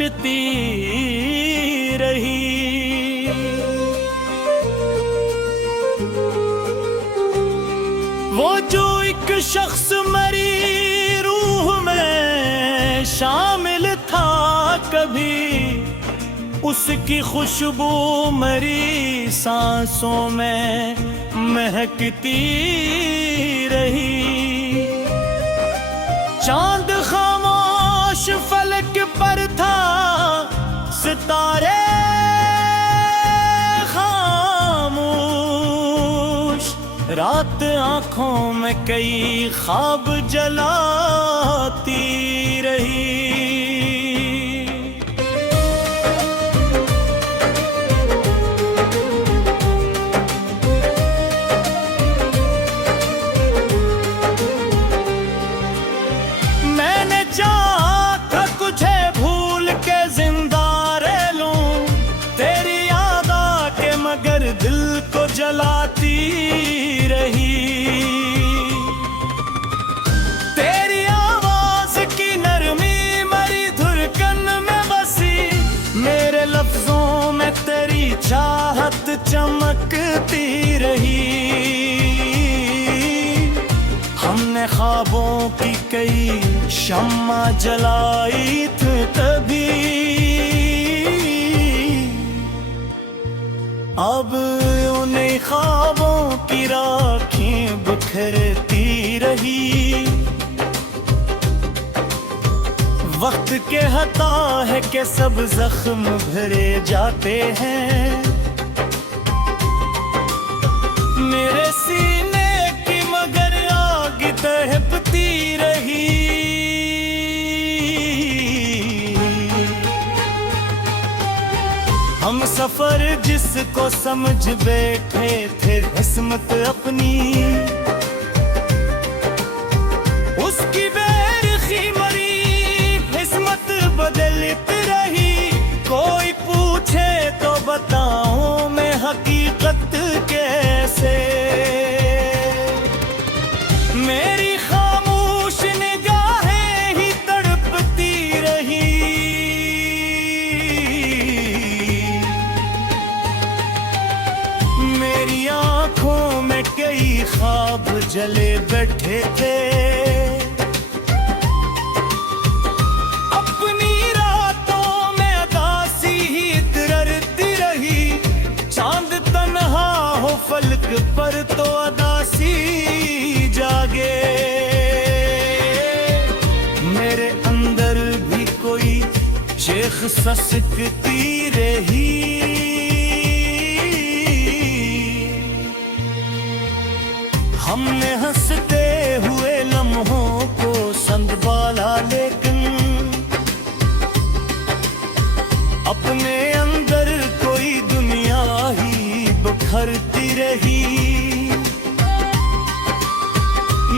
कटती रही। वो जो एक शख्स मेरी रूह में शामिल था कभी, उसकी खुशबू मेरी सांसों में महकती रही। चांद खामोश फलक पर था, सितारे खामोश, रात आंखों में कई ख्वाब जलाती रही। दिल को जलाती रही। तेरी आवाज की नरमी मेरी धड़कन में बसी, मेरे लफ्जों में तेरी चाहत चमकती रही। हमने ख्वाबों की कई शम्मा जलाई थी तभी, अब उन्हीं ख्वाबों की राखें बिखरती रही। वक्त के हता है कि सब जख्म भरे जाते हैं, मेरे सीने की मगर आग दहकती रही। हम सफर जिसको समझ बैठे थे किस्मत अपनी, उसकी बेरुखी मरी किस्मत बदलती रही। कोई पूछे तो बताऊं मैं हकीकत कैसे, मेरी खामोश निगाहें ही तड़पती रही। मेरी आंखों में कई ख्वाब जले बैठे थे, अपनी रातों में अदासी ही दररती रही। चांद तन्हा हो फलक पर तो अदासी जागे, मेरे अंदर भी कोई शेख ससकती रही। हमने हंसते हुए लम्हों को संभाला, लेकिन अपने अंदर कोई दुनिया ही बिखरती रही।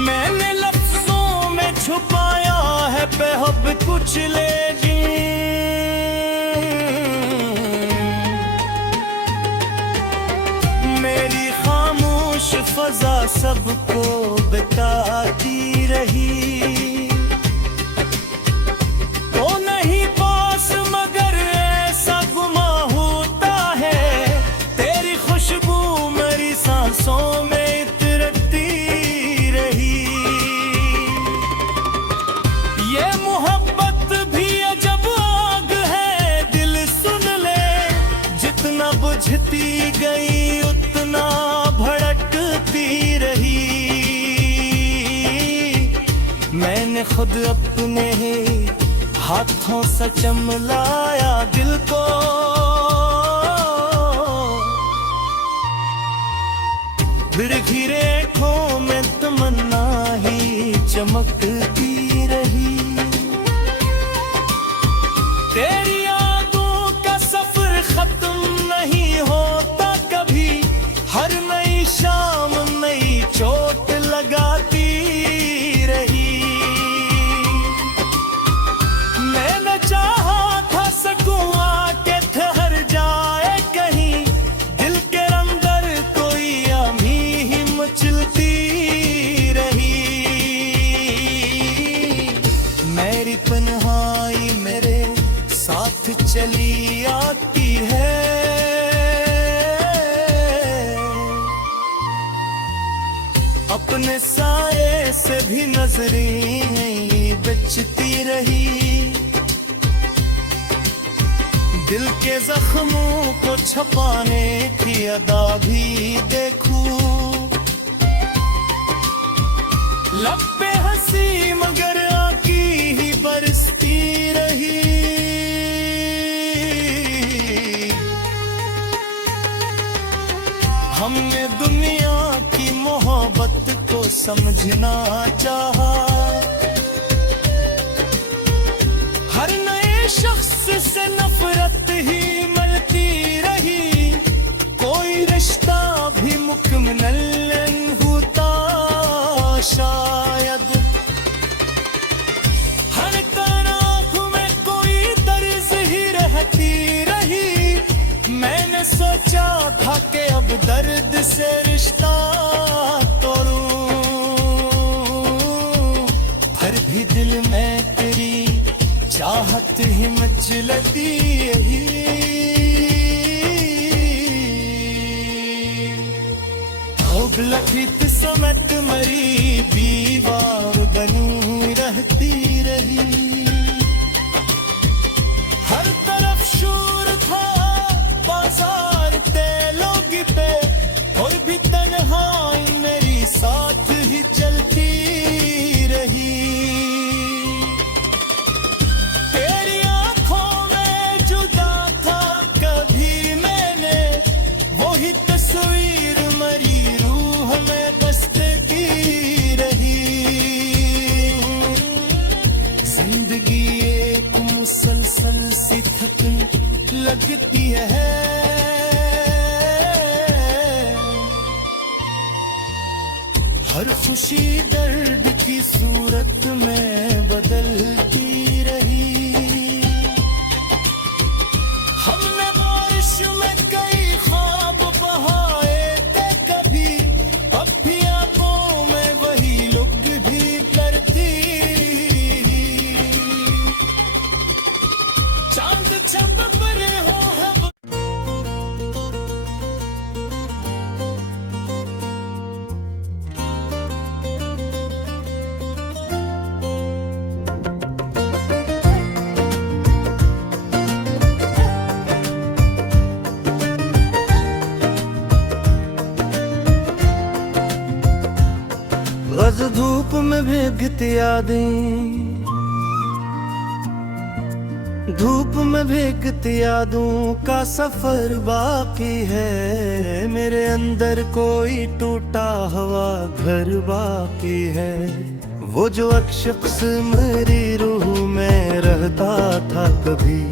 मैंने लफ्जों में छुपाया है बेहद कुछ, लेकिन मेरी खामोश फजा सबको बताती रही। तो नहीं पास मगर ऐसा गुमा होता है, तेरी खुशबू मेरी सांसों में इतरती रही। ये मोहब्बत भी अजब आग है, दिल सुन ले, जितना बुझती गई उतना भड़कती रही। मैंने खुद अपने हाथों से चमलाया दिल को, बिरखी रेखों में तमन्ना ही चमकती रही। तेरी यादों का सफर खत्म नहीं होता कभी, हर नई शाम नई चोट लगाती रही। मैंने चाहा था सकूं आके ठहर जाए कहीं, दिल के अंदर कोई आमी ही मचलती रही। चली आती है। अपने साये से भी नजरें बचती रही, दिल के जख्मों को छपाने की अदा भी देखूं। लब पे हंसी मगर आंखी ही बरसती रही। हमने दुनिया की मोहब्बत को समझना चाहा, हर नए शख्स से नफरत ही मलती रही। कोई रिश्ता भी मुकम्मल नहीं होता शायद, हर तरफ में कोई दर्द ही रहती रही। मैंने सोचा था कि अब दर्द से रिश्ता तोड़ूं, फिर भी दिल में तेरी चाहत ही मचलती यही। लखित समत मरी दीवार बनी रहती रही। हर तरफ शोर था बाजार तेलों पे, और भी तन्हाई मेरी साथ ही चलती रही। तेरी आंखों में जुदा था कभी मैंने, वही तस्वीर मरी हमें बसती रही। जिंदगी एक मुसलसल सी थकन लगती है, हर खुशी दर्द की सूरत में बदलती रही। हमने बारिश में कई ख्वाब बहाए थे कभी, चांद छप पर हो हम। गज धूप में भीगती यादें, धूप में भीगती यादों का सफर बाकी है। मेरे अंदर कोई टूटा हुआ घर बाकी है। वो जो अक्शख्स मेरी रूह में रहता था कभी,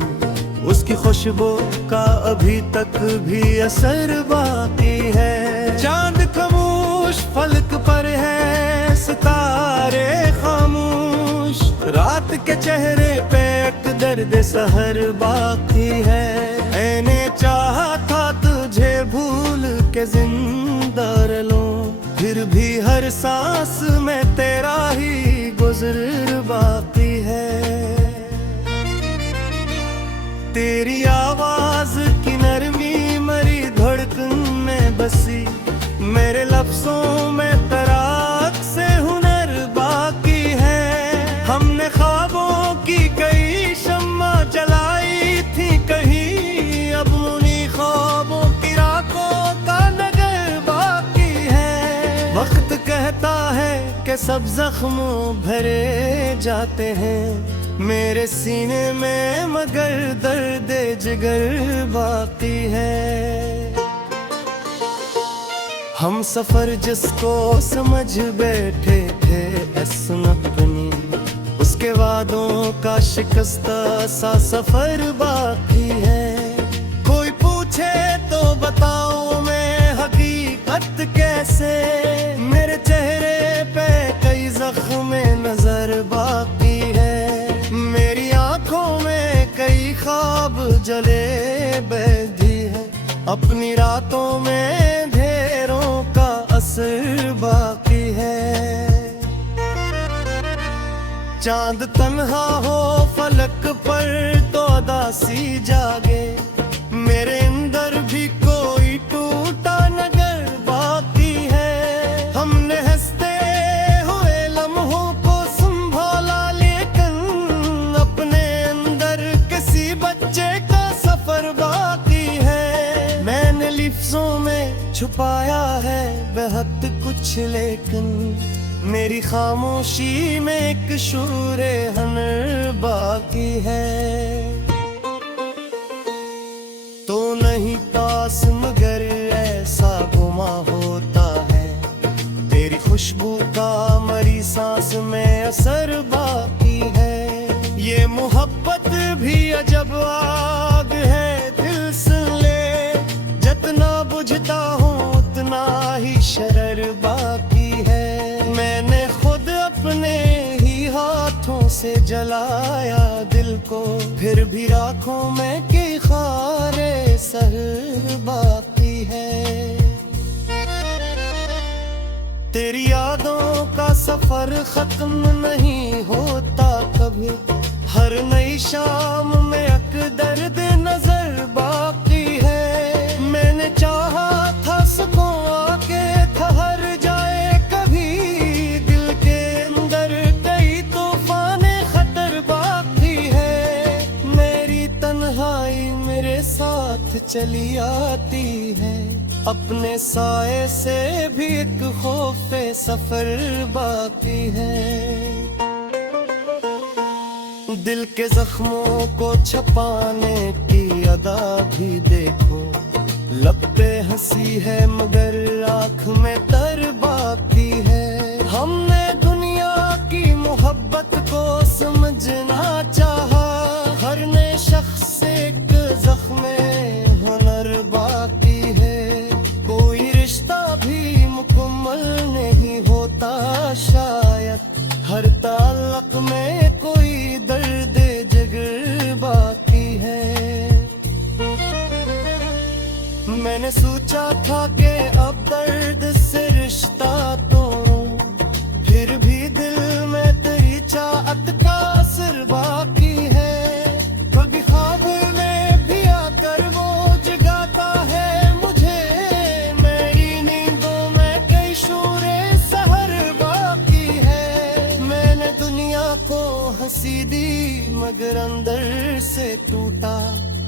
उसकी खुशबू का अभी तक भी असर बाकी है। चांद खामोश फलक पर है, सितारे खामोश, रात के चेहरे पे एक दर्द सहर बाकी है। मैंने चाहा था तुझे भूल के जिंदा रलूं, फिर भी हर सांस में तेरा ही गुज़र बाकी है। तेरी आवाज की नरमी मरी धड़कन में बसी, मेरे लफ्जों में तराक से हुनर बाकी है। हमने ख्वाबों की कई शम्मा जलाई थी कहीं, अब उन्हीं ख्वाबों की रातों का नगर बाकी है। वक्त कहता है कि सब जख्मों भरे जाते हैं मेरे सीने में, मगर दर्द जिगर बाकी है। हम सफर जिसको समझ बैठे थे ऐसा अपनी, उसके वादों का शिकस्ता सा सफर बाकी है। कोई पूछे तो बताओ मैं हकीकत कैसे, मेरे चेहरे पे कई जख्म नजर बाकी है। मेरी आंखों में कई ख्वाब जले बैठी है, अपनी रातों में ढेरों का असर बाकी है। चांद तन्हा हो फलक पर तो उदासी जागे। मेरे अंदर भी कोई टूटा नगर बाकी है। हमने हंसते हुए लम्हों को संभाला, लेकिन अपने अंदर किसी बच्चे का सफर बाकी है। मैंने लिफ्ज़ों में छुपाया है बेहद कुछ, लेकिन मेरी खामोशी में एक शूरे हनर बाकी है। तो नहीं पास मगर ऐसा गुमा होता है, तेरी खुशबू का मरी सांस में असर बाकी है। ये मोहब्बत भी अजब आग है, दिल सुन ले, जितना बुझता हूँ उतना ही शरर बाकी है। मैंने खुद अपने ही हाथों से जलाया दिल को, फिर भी राखों में की खारे सहर बाकी है। तेरी यादों का सफर खत्म नहीं होता कभी, हर नई शाम में एक दर्द नजर बाकी है। मैंने चाहा था सुकून आके ठहर जाए कभी, दिल के अंदर कई तूफाने खतर बाकी है। मेरी तन्हाई मेरे साथ चली आती है, अपने साए से भी एक खौफे सफर बाकी है। दिल के जख्मों को छपाने की अदा भी देखो, लब पे हंसी है मगर आँख में तर बाकी है। हमने दुनिया की मोहब्बत को समझना चाहा, हर नए शख्स से एक जख्म हुनर बाकी है। कोई रिश्ता भी मुकम्मल नहीं होता शायद, हर ताल्लुक में कोई दर्द जिगर बाकी है। मैंने सोचा था कि अब दर्द से रिश्ता तोड़ूं, फिर भी दिल में तेरी चाहत का असर बाकी है। कभी ख्वाब में भी आकर वो जगाता है मुझे, मेरी नींदों में कई शूरे सहर बाकी है। मैंने दुनिया को हंसी दी मगर अंदर से टूटा,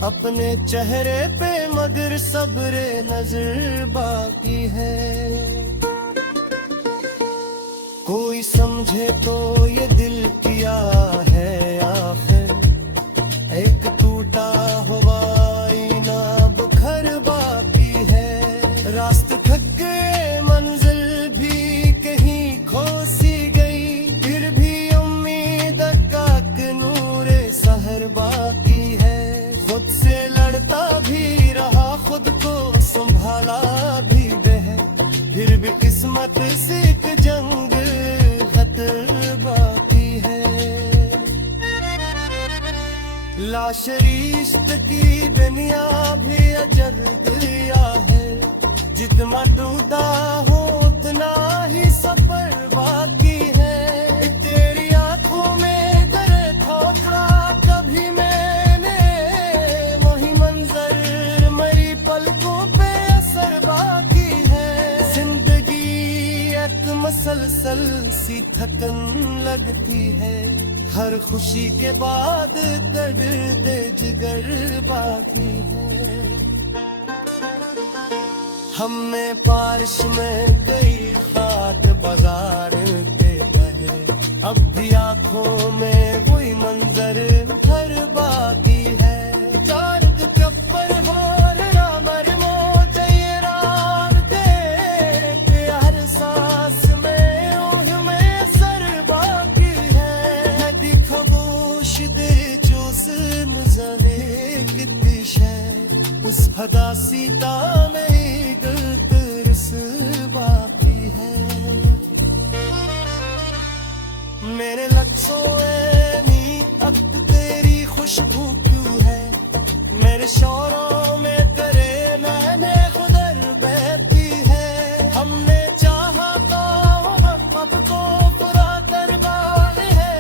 अपने चेहरे पे मगर सब्र नजर बाकी है। कोई समझे तो ये दिल किया है आखिर, एक टूटा हुआ आईना बुखर बाकी है। रास्ते थक गए, मंजिल भी कहीं खो सी गई, फिर भी उम्मीद का नूर सहर बाकी है। खुद से लड़ता भी रहा, खुद को संभाला भी बह, फिर भी किस्मत से एक जंग खतर बाकी है। लाशरिश्त की दुनिया भी अजर दिया है, जितना टूटा हो उतना ही सफर बाकी है। तेरी आंखों में दर्द था कभी मैंने, वही मंजर मरी पलकों पे असर बाकी है। जिंदगी एक मसलसल सी थकन लगती है, हर खुशी के बाद दर्द जिगर बाकी है। हमने पार्श में गई खात बाजार के बहे, अब भी आंखों में वही मंजर घर बाकी है। जारद कब्बर होर रामर मो चाहिए रात दे, हर सांस में ऊँघ में सर बाकी है। नदी खबोश दे जोस नजरे कितनी शहर, उस हदासी का नहीं बाकी है। मेरे लफ्ज़ों में अब तेरी खुशबू क्यों है, मेरे शौरों में तेरे मैंने खुदर बहती है। हमने चाहा तो अब तो पूरा दरबार है,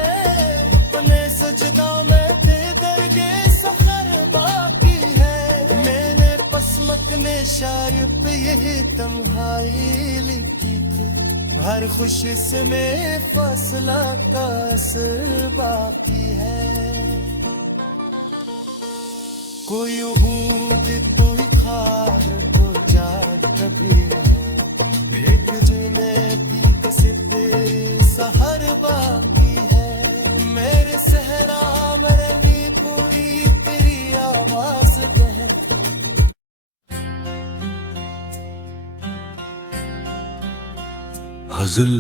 अपने सजदा में दे दर्गे सफर ने शायर पे यही तन्हाई लिखी थी, हर खुशी में फासला का असर बाकी है। कोई उम्मीद कोई ख्वाब को जाग कभी है, एक जीने की कसते सहर बाकी है। मेरे सहरा मेरे भी कोई तेरी आवाज है। गजल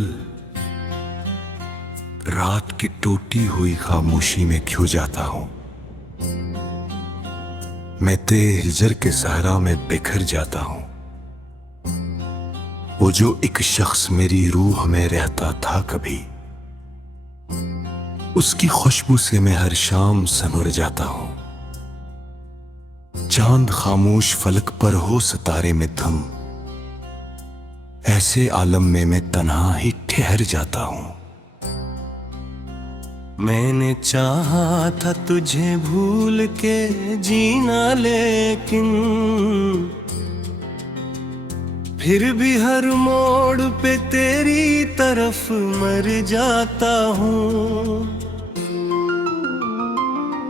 रात की टूटी हुई खामोशी में खो जाता हूं, मैं तेरे हिजर के सहरा में बिखर जाता हूं। वो जो एक शख्स मेरी रूह में रहता था कभी, उसकी खुशबू से मैं हर शाम सनवर जाता हूं। चांद खामोश फलक पर हो सितारे में थम, ऐसे आलम में मैं तन्हा ही ठहर जाता हूं। मैंने चाहा था तुझे भूल के जीना, लेकिन फिर भी हर मोड़ पे तेरी तरफ मर जाता हूँ।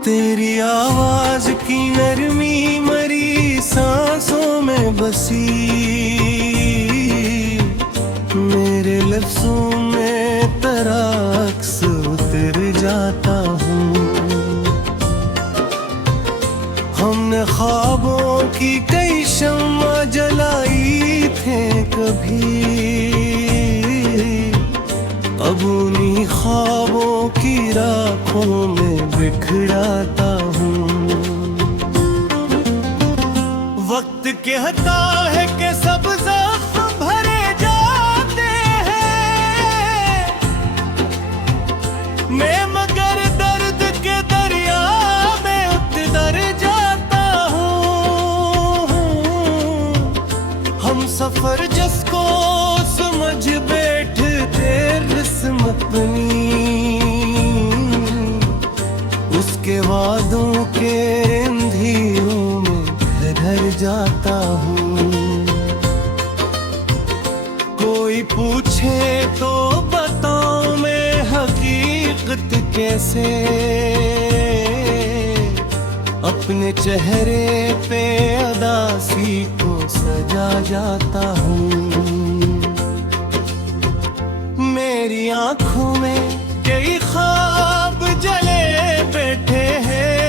तेरी आवाज की नरमी मरी सांसों में बसी, मेरे लफ्जों में तेरा अक्स उतर जाता हूँ। हमने ख्वाबों की कई शम्मा जलाई थे कभी, अब उन्हीं ख्वाबों की राखों में बिखराता हूँ। वक्त कहता है कि सब ज़ख्म भरे जाते हैं, मैं मगर दर्द के दरिया में उतर जाता हूँ। हम सफर जिसको समझ बैठते किस्मत बनी, उसके वादों के अंधेरों में घर जाता हूँ। कोई पूछे तो बताऊं मैं हकीकत कैसे, अपने चेहरे पे अदासी को सजा जाता हूँ। मेरी आंखों में कई ख्वाब जले बैठे हैं,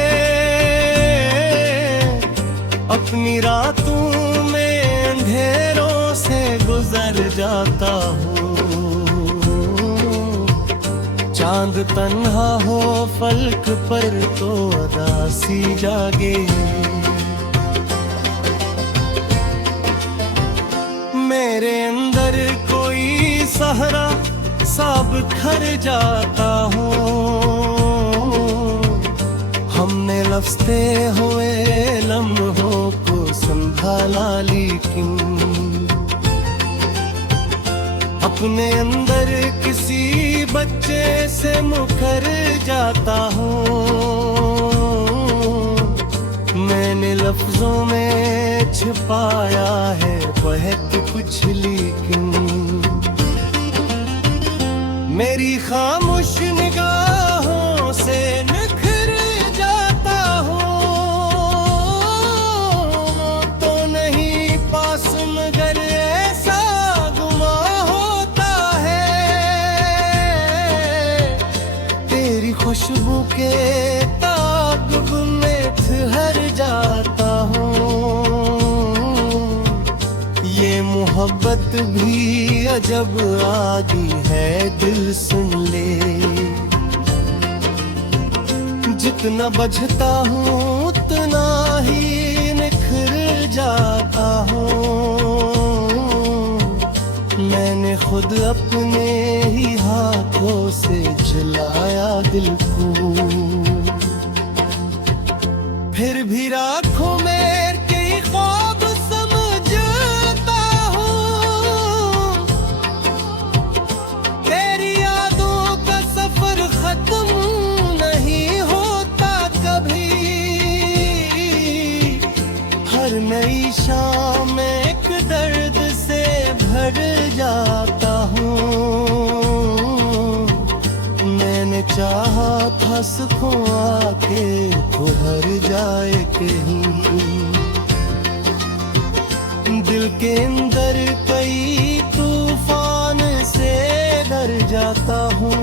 अपनी रातों में अंधेरों से गुजर जाता हूँ। चांद तन्हा हो फलक पर तो अदासी जागे, मेरे अंदर कोई सहरा सब खर जाता हूँ। हमने लफ्ज़ते हुए लम्हों को संभाला, लेकिन अपने अंदर किसी बच्चे से मुकर जाता हूँ। मैंने लफ्जों में छिपाया है बहुत कुछ, लेकिन मेरी खामोश निगाहों से निखर जाता हूँ। तो नहीं पास मगर ऐसा गुमा होता है, तेरी खुशबू के ताक़ुब में ठहर जाता हूँ। ये मोहब्बत भी अजब आगी है, दिल सुन ले। जितना बजता हूँ उतना ही निखर जाता हूँ। मैंने खुद अपने ही हाथों से जलाया दिल को, फिर भी राखों में कई ख्वाब समझता हूँ। तेरी यादों का सफर खत्म नहीं होता कभी, हर हर नई शाम एक दर्द से भर जाता हूँ। मैंने चाहा था सुखों आके तो भर जाए कहीं। दिल के अंदर कई तूफान से डर जाता हूँ।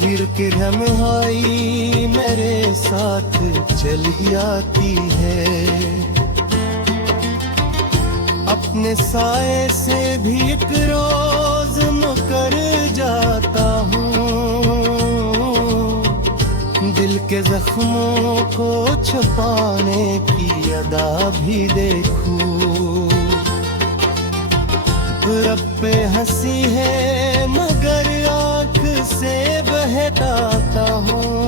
गिर के रम्हाई मेरे साथ चली आती है। अपने साए से भी एक रोज मुकर जाता हूँ। दिल के जख्मों को छुपाने की अदा भी देखूं। रब पे हंसी है मगर आँख से बहकाता हूँ।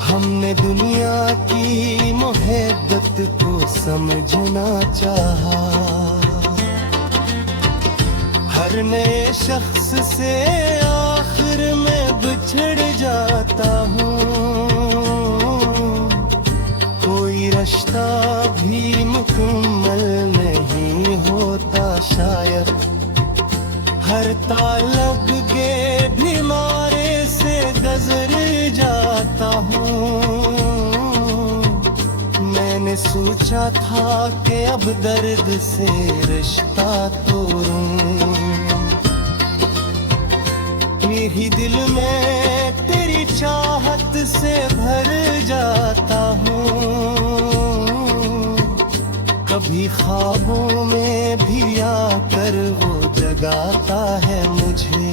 हमने दुनिया की मोहब्बत को समझना चाहा। हर नए शख्स से आखिर में बिछड़ जाता हूँ। कोई रिश्ता भी मुकम्मल नहीं होता शायद। हर ताल्लुक के बीमारे से गुजर जाता हूँ। मैंने सोचा था कि अब दर्द से रिश्ता तोड़ूं। मेरी दिल में तेरी चाहत से भर जाता हूँ। कभी ख्वाबों में भी आकर वो जगाता है मुझे।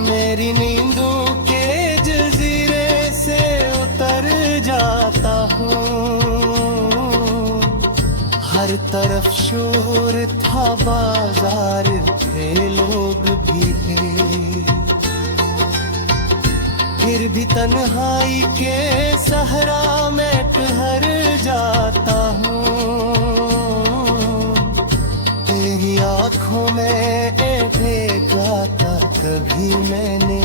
मेरी नींदों के जजीरे से उतर जाता हूँ। हर तरफ शोर था, बाजार थे, लोग भी थे। फिर भी तन्हाई के सहरा में ठहर जाता हूँ। तेरी आँखों में देखा था कभी मैंने,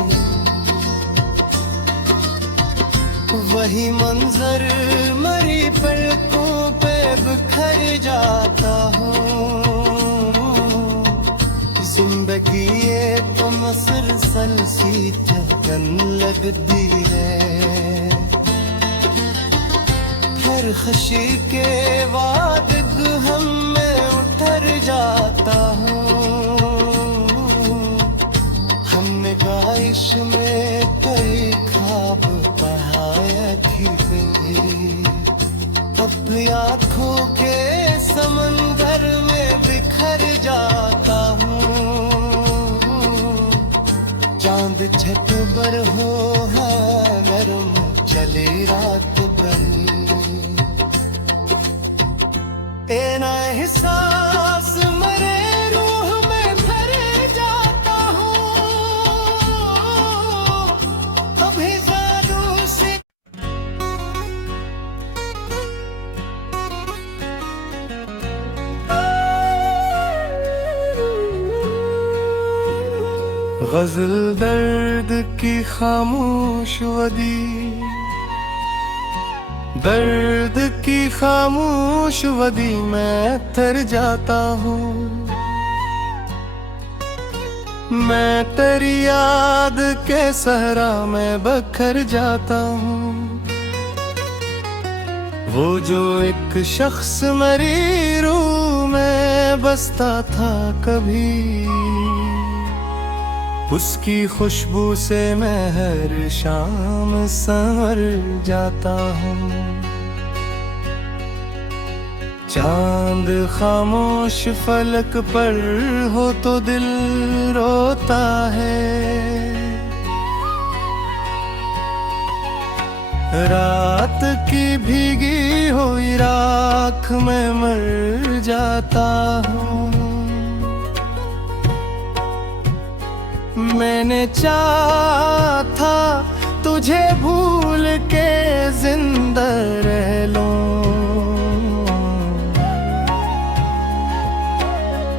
वही मंजर मरी पलकों पे बिखर जाता हूँ। जिंदगी ये तो मुसलसल सी जंगन लगती है। हर खुशी के बाद गम में उतर जाता हूँ। हमने गाइश में कई ख्वाब बहाया खिले। अपनी आँखों के समंदर में बिखर जाता हूँ। चांद छत पर हो है नरम चले रात भर। तेरा एहसास मरे रूह में भर जाता हूँ। अभी जादू से गजल दर्द की खामोश वदी, दर्द की खामोश वदी मैं थर जाता हूँ। मैं तेरी याद के सहरा में बखर जाता हूँ। वो जो एक शख्स मेरी रूह में बसता था कभी, उसकी खुशबू से मैं हर शाम संवर जाता हूँ। चांद खामोश फलक पर हो तो दिल रोता है। रात की भीगी हुई राख में मर जाता हूँ। मैंने चाहा था तुझे भूल के जिंदा रह लूं,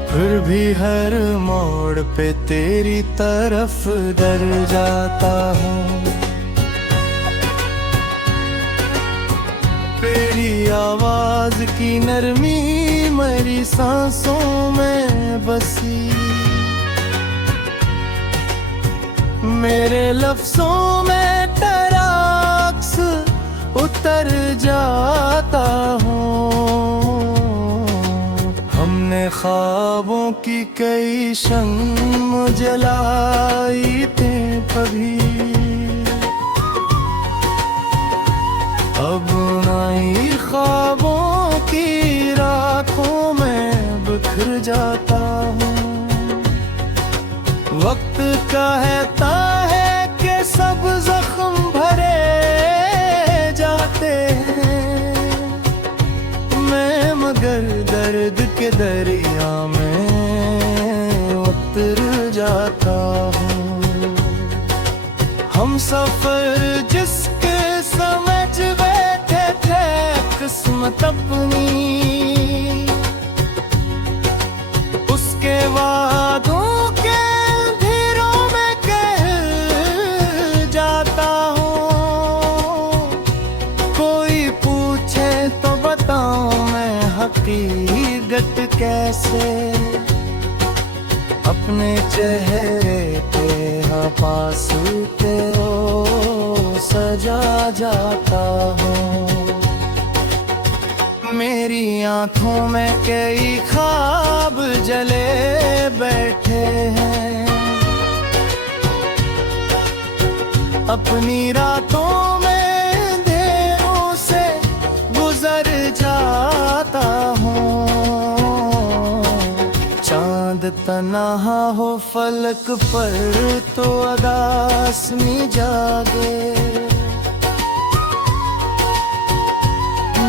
फिर भी हर मोड़ पे तेरी तरफ डर जाता हूँ। तेरी आवाज की नरमी मेरी सांसों में बसी, मेरे लफ्जों में तेरा अक्स उतर जाता हूँ। हमने ख्वाबों की कई शम्म जलाई थे कभी, अब नई ख्वाबों की रातों में बिखर जाता हूँ। वक्त कहता है कि सब जख्म भरे जाते हैं, मैं मगर दर्द के दरिया में उतर जाता हूँ। हम सफर जिसके समझ बैठे थे किस्मत अपनी, उसके वादों के अंधेरों में कह जाता हूँ। कोई पूछे तो बताऊं मैं हकीकत कैसे, अपने चेहरे पे पास तेरो सजा जाता हूँ। मेरी आंखों में कई ख्वाब जले बैठे हैं, अपनी रातों में अंधेरों से गुजर जाता हूँ। चांद तन्हा हो फलक पर तो अदासनी जागे,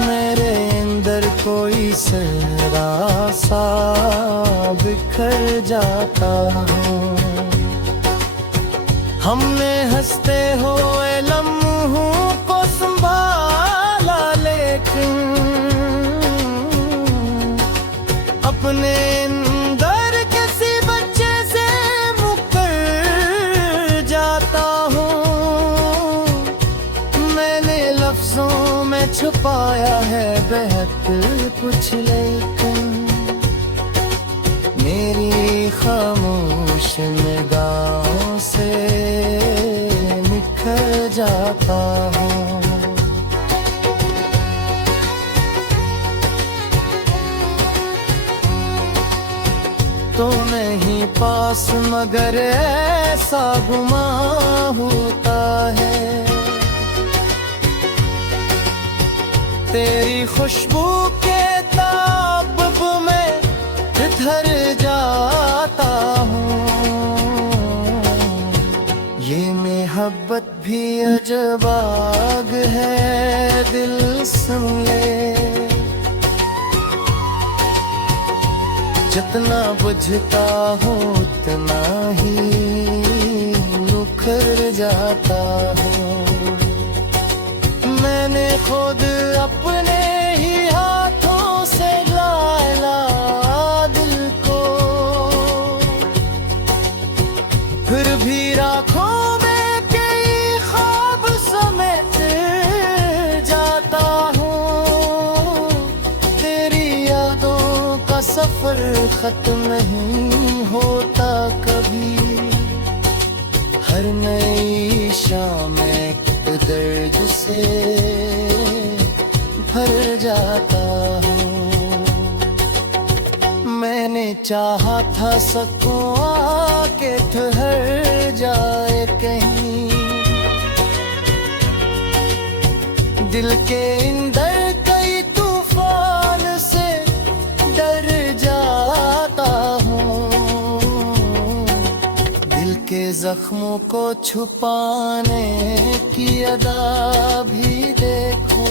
मेरे अंदर कोई सहरा सा बिखर जाता हूँ। हमने हंसते हुए लम्हों को संभाला, लेकिन अपने अंदर किसी बच्चे से मुकर जाता हूँ। मैंने लफ्जों में छुपाया है बेहतर कुछ, लेकिन मेरी खामोश निगाहों से निखर जाता हूँ। तो नहीं पास मगर ऐसा गुमा होता है, तेरी खुशबू के ताबब में धर जाता हूँ। ये मोहब्बत भी अजब आग है, दिल सुन ले, जितना बुझता हूँ उतना ही मुखर जाता हूँ। मैंने खुद अपने ही हाथों से लाया दिल को, फिर भी राखों में कई ख्वाब समेट जाता हूँ। तेरी यादों का सफर खत्म नहीं होता कभी, हर नई शाम एक दर्द से भर जाता हूँ। मैंने चाहा था सकूं आके ठहर जाए कहीं, दिल के अंदर कई तूफान से डर जाता हूँ। दिल के जख्मों को छुपाने की अदा भी देखो,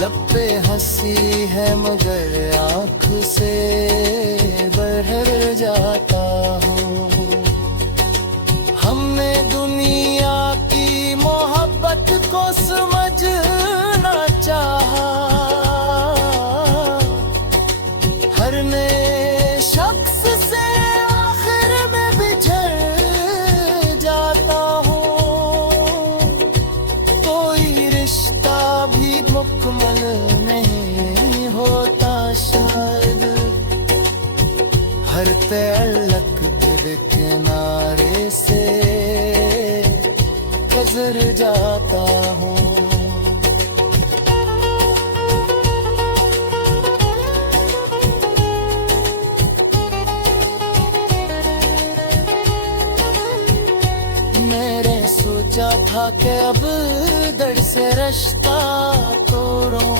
लब पे हंसी है मगर आँख से बहर जाता हूँ। हमने दुनिया की मोहब्बत को समझना चाहा, हर नए शख्स से आखिर में बिछड़ जाता हूँ। तो गुजर जाता हूँ। मैंने सोचा था कि अब दर्द से रिश्ता तोड़ूं,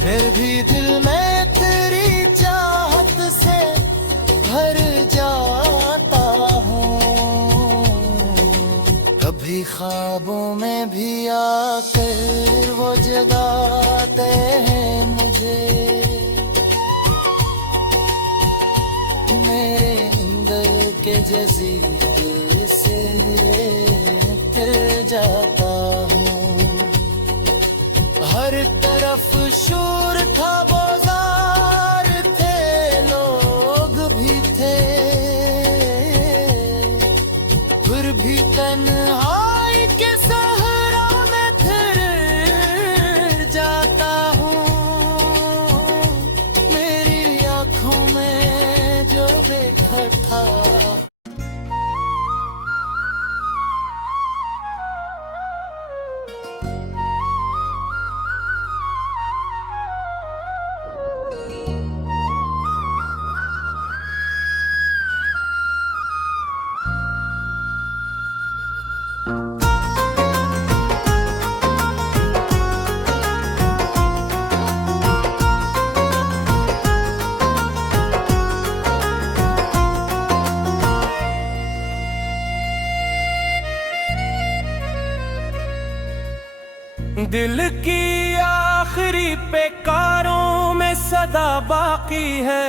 फिर भी दिल में तेरी चाहत से भर जाता हूँ। कभी ख्वाबों में भी आकर वो जगाते हैं मुझे, मेरे अंदर के जज़ीरे से गिर जाता हूँ। हर तरफ शोर था, बाजार थे, लोग भी थे, फिर भी तन्हाई के सहरा में फिर जाता हूँ। मेरी आँखों में जो देखा था, दिल की आखिरी पेकारों में सदा बाकी है,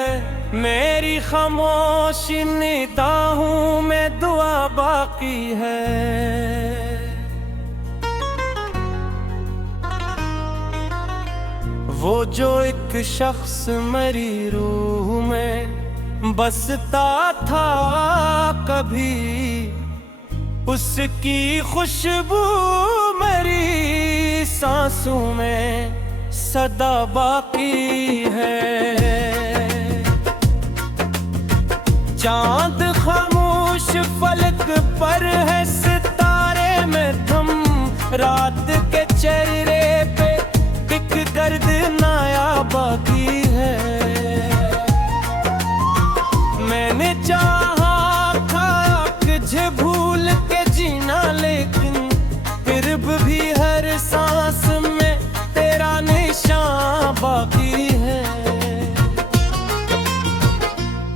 मेरी खामोशी निगाहों में दुआ बाकी है। वो जो एक शख्स मेरी रूह में बसता था कभी, उसकी खुशबू मेरी सांसों में सदा बाकी है। चांद खामोश फलक पर है, सितारे में थम रात के चेहरे पे एक दर्द नया बाकी है। मैंने चाहा था तुझे भूल के जीना, लेकिन फिर भी हर सांस में तेरा निशान बाकी है।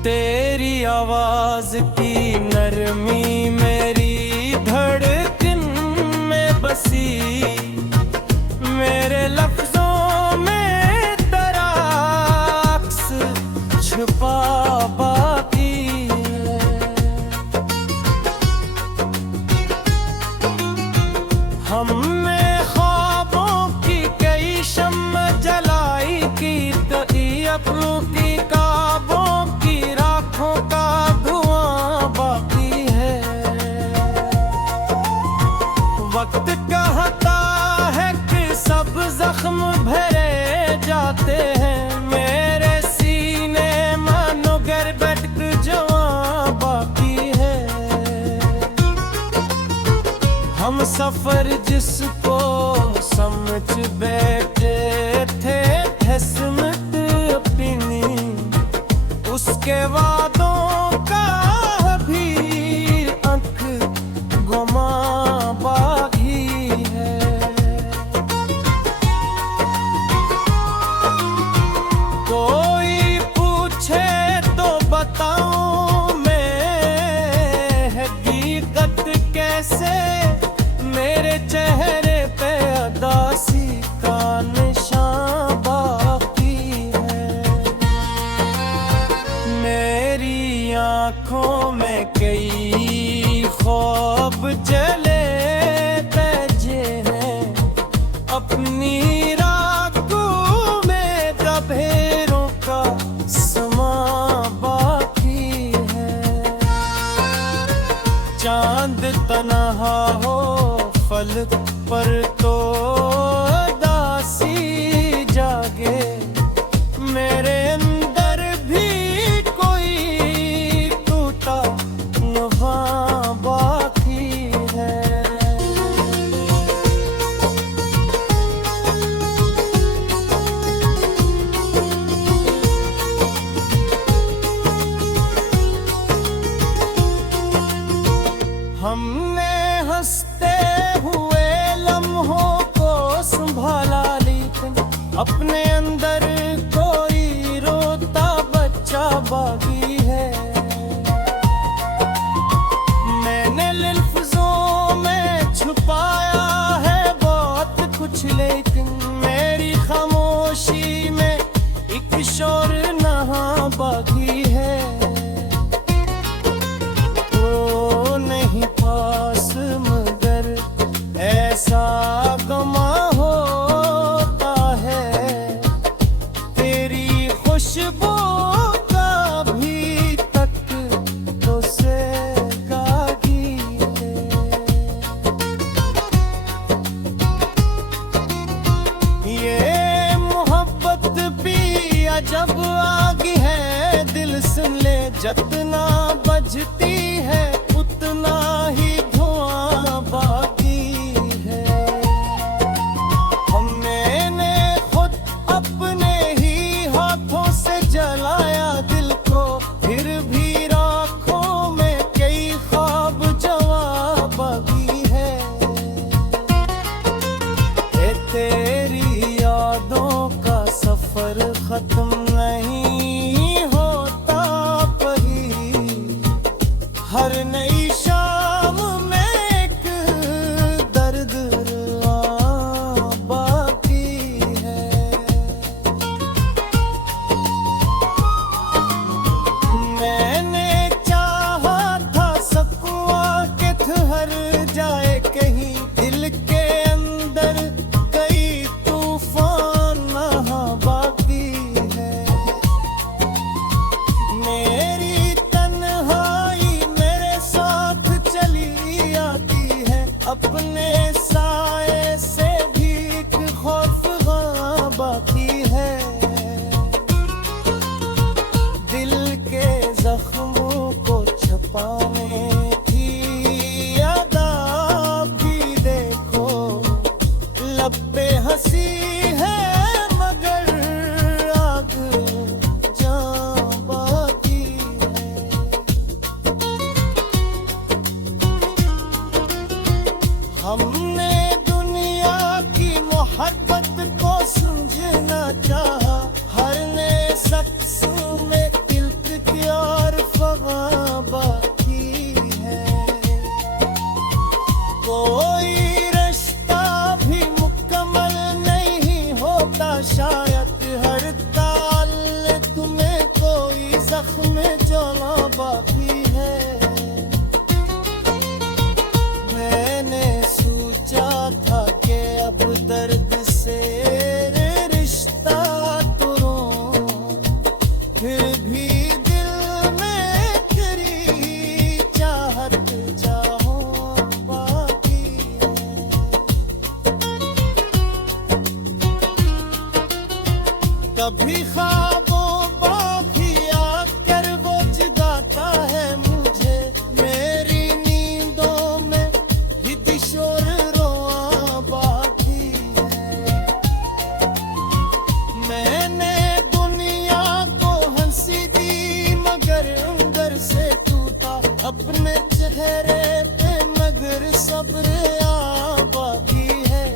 तेरी आवाज की नरमी मेरी धड़कन में बसी, मेरे लफ्जों में तेरा अक्स छुपा बाकी है। हमने ख्वाबों की कई शम्म जलाई की, तो अपनों की काबों की राखों का धुआं बाकी है। वक्त कहता है कि सब जख्म भरे जाते हैं, मेरे सीने मानो गर बैठ जवां बाकी है। हम सफर जिसको समझ बैठे थे किस्मत अपनी, उसके वादों का भी अंक गुमा बाकी है। कोई पूछे तो बताऊं मैं हकीकत कैसे, मेरे चेहरे पे अदासी का निशान बाकी है। मेरी आँखों में कई ख्वाब जले तजे हैं, अपनी रागों में गभेरों का समा बाकी है। चांद तन्हा हो फलक पर तो दासी जागे, मेरे अंदर भी कोई टूटा नवा हमने हंसते हुए लम्हों को संभाला, लेकिन अपने अंदर कोई रोता बच्चा बाकी है। मैंने लफ्जों में छुपाया है बहुत कुछ, लेकिन मेरी खामोशी में एक शोर नहा बाकी है। तो नहीं पास मगर ऐसा गमा होता है, तेरी खुशबू का भी तक तो से गागी है। ये मोहब्बत भी अजब आगी है, दिल सुन ले जितना बजती है उतना ही धुआं बाकी है। मैंने खुद अपने ही हाथों से जलाया दिल को, फिर भी राखों में कई ख्वाब जवां बाकी है। तेरी यादों का सफर खत्म नहीं होता कहीं, हर नई शाम में एक दर्द बाकी है। मैंने चाहा था सकुआ के ठहर जाए कहीं, दिल के अंदर कई तूफान नहा बाकी है। मेरी तन्हाई मेरे साथ चली आती है, अपने साए से भी एक खौफ बाकी है। दिल के जख्मों को छुपाने की अदा भी देखो, लब पे हंसी है मगर आग जां बाकी है। हमने दुनिया की मोहब्बत को समझना चाहा, हर नए शख्स में इल्क और फगा बाकी है। कोई रिश्ता भी मुकम्मल नहीं होता, शायद हर ताल्लुक में कोई जख्म जला बाकी है। मैंने सोचा था कि अब दर्द से रिश्ता तोड़ूं, फिर भी दिल में तेरी चाहत चाहों बाकी है। कभी ख्वाबों बाकी आकर वो जगाता है मुझे, मेरी नींदों में ही दिशोर रोआ बाकी है। मैंने दुनिया को हंसी दी मगर अंदर से टूटा, अपने चेहरे पे मगर सब्र आ बाकी है।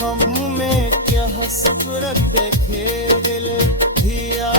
हम में क्या सब्र देखे दिल भी आ